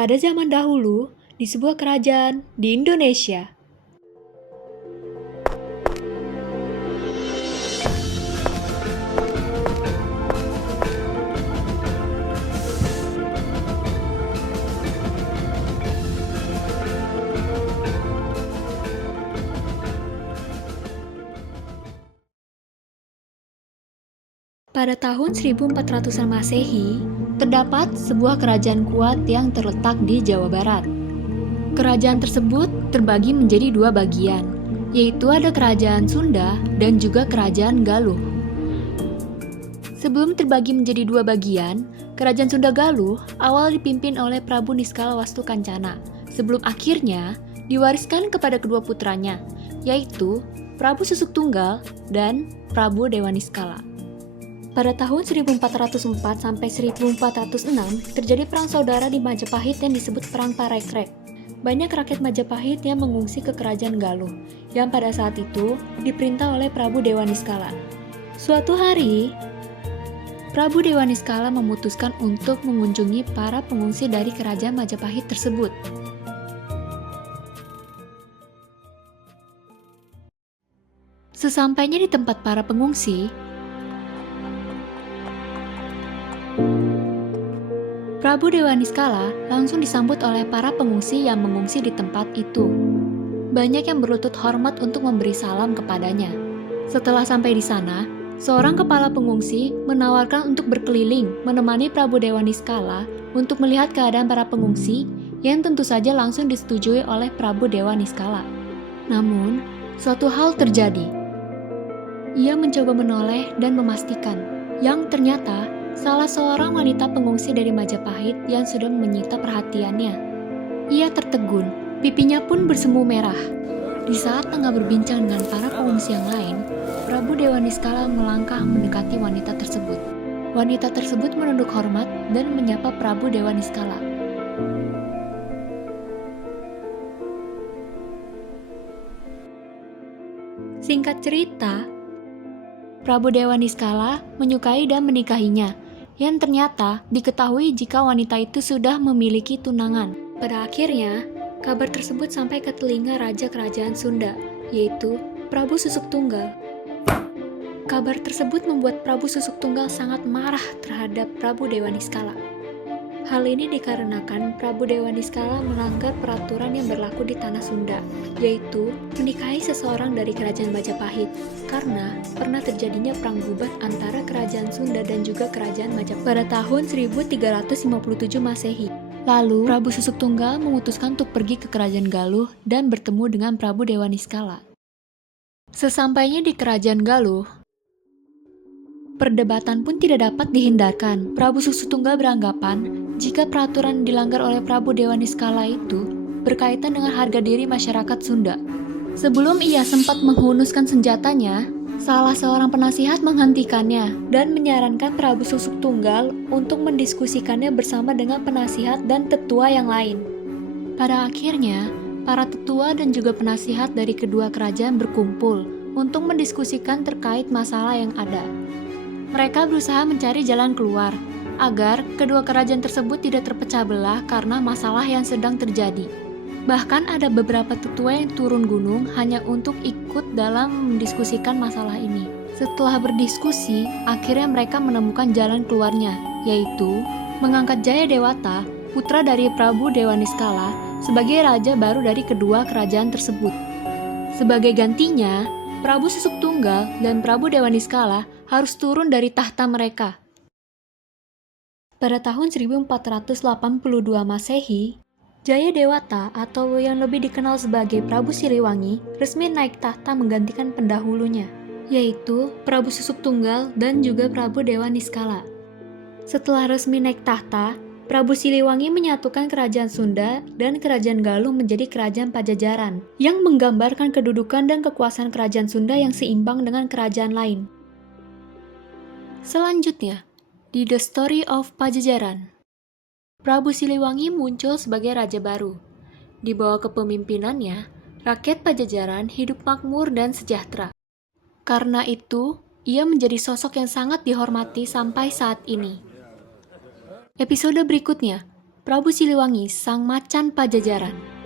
Pada zaman dahulu, di sebuah kerajaan di Indonesia, pada tahun 1400-an Masehi, terdapat sebuah kerajaan kuat yang terletak di Jawa Barat. Kerajaan tersebut terbagi menjadi dua bagian, yaitu ada Kerajaan Sunda dan juga Kerajaan Galuh. Sebelum terbagi menjadi dua bagian, Kerajaan Sunda Galuh awal dipimpin oleh Prabu Niskala Wastukancana, sebelum akhirnya diwariskan kepada kedua putranya, yaitu Prabu Susuk Tunggal dan Prabu Dewa Niskala. Pada tahun 1404 sampai 1406 terjadi perang saudara di Majapahit yang disebut Perang Parekrek. Banyak rakyat Majapahit yang mengungsi ke Kerajaan Galuh, yang pada saat itu diperintah oleh Prabu Dewa Niskala. Suatu hari, Prabu Dewa Niskala memutuskan untuk mengunjungi para pengungsi dari Kerajaan Majapahit tersebut. Sesampainya di tempat para pengungsi, Prabu Dewa Niskala langsung disambut oleh para pengungsi yang mengungsi di tempat itu. Banyak yang berlutut hormat untuk memberi salam kepadanya. Setelah sampai di sana, seorang kepala pengungsi menawarkan untuk berkeliling menemani Prabu Dewa Niskala untuk melihat keadaan para pengungsi yang tentu saja langsung disetujui oleh Prabu Dewa Niskala. Namun, suatu hal terjadi. Ia mencoba menoleh dan memastikan yang ternyata salah seorang wanita pengungsi dari Majapahit yang sudah menyita perhatiannya. Ia tertegun, pipinya pun bersemu merah. Di saat tengah berbincang dengan para pengungsi yang lain, Prabu Dewa Niskala melangkah mendekati wanita tersebut. Wanita tersebut menunduk hormat dan menyapa Prabu Dewa Niskala. Singkat cerita, Prabu Dewa Niskala menyukai dan menikahinya, yang ternyata diketahui jika wanita itu sudah memiliki tunangan. Pada akhirnya, kabar tersebut sampai ke telinga Raja Kerajaan Sunda, yaitu Prabu Susuk Tunggal. Kabar tersebut membuat Prabu Susuk Tunggal sangat marah terhadap Prabu Dewa Niskala. Hal ini dikarenakan Prabu Dewa Niskala melanggar peraturan yang berlaku di tanah Sunda, yaitu menikahi seseorang dari Kerajaan Majapahit, karena pernah terjadinya perang bubat antara Kerajaan Sunda dan juga Kerajaan Majapahit pada tahun 1357 Masehi. Lalu, Prabu Susuk Tunggal memutuskan untuk pergi ke Kerajaan Galuh dan bertemu dengan Prabu Dewa Niskala. Sesampainya di Kerajaan Galuh, perdebatan pun tidak dapat dihindarkan. Prabu Susuk Tunggal beranggapan jika peraturan dilanggar oleh Prabu Dewa Niskala itu berkaitan dengan harga diri masyarakat Sunda. Sebelum ia sempat menghunuskan senjatanya, salah seorang penasihat menghentikannya dan menyarankan Prabu Susuk Tunggal untuk mendiskusikannya bersama dengan penasihat dan tetua yang lain. Pada akhirnya, para tetua dan juga penasihat dari kedua kerajaan berkumpul untuk mendiskusikan terkait masalah yang ada. Mereka berusaha mencari jalan keluar, agar kedua kerajaan tersebut tidak terpecah belah karena masalah yang sedang terjadi. Bahkan ada beberapa tetua yang turun gunung hanya untuk ikut dalam mendiskusikan masalah ini. Setelah berdiskusi, akhirnya mereka menemukan jalan keluarnya, yaitu mengangkat Jayadewata, putra dari Prabu Dewa Niskala, sebagai raja baru dari kedua kerajaan tersebut. Sebagai gantinya, Prabu Susuk Tunggal dan Prabu Dewa Niskala harus turun dari tahta mereka. Pada tahun 1482 Masehi, Jayadewata atau yang lebih dikenal sebagai Prabu Siliwangi resmi naik tahta menggantikan pendahulunya, yaitu Prabu Susuk Tunggal dan juga Prabu Dewa Niskala. Setelah resmi naik tahta, Prabu Siliwangi menyatukan Kerajaan Sunda dan Kerajaan Galuh menjadi Kerajaan Pajajaran, yang menggambarkan kedudukan dan kekuasaan Kerajaan Sunda yang seimbang dengan kerajaan lain. Selanjutnya, di The Story of Pajajaran, Prabu Siliwangi muncul sebagai raja baru. Di bawah kepemimpinannya, rakyat Pajajaran hidup makmur dan sejahtera. Karena itu, ia menjadi sosok yang sangat dihormati sampai saat ini. Episode berikutnya, Prabu Siliwangi, sang macan Pajajaran.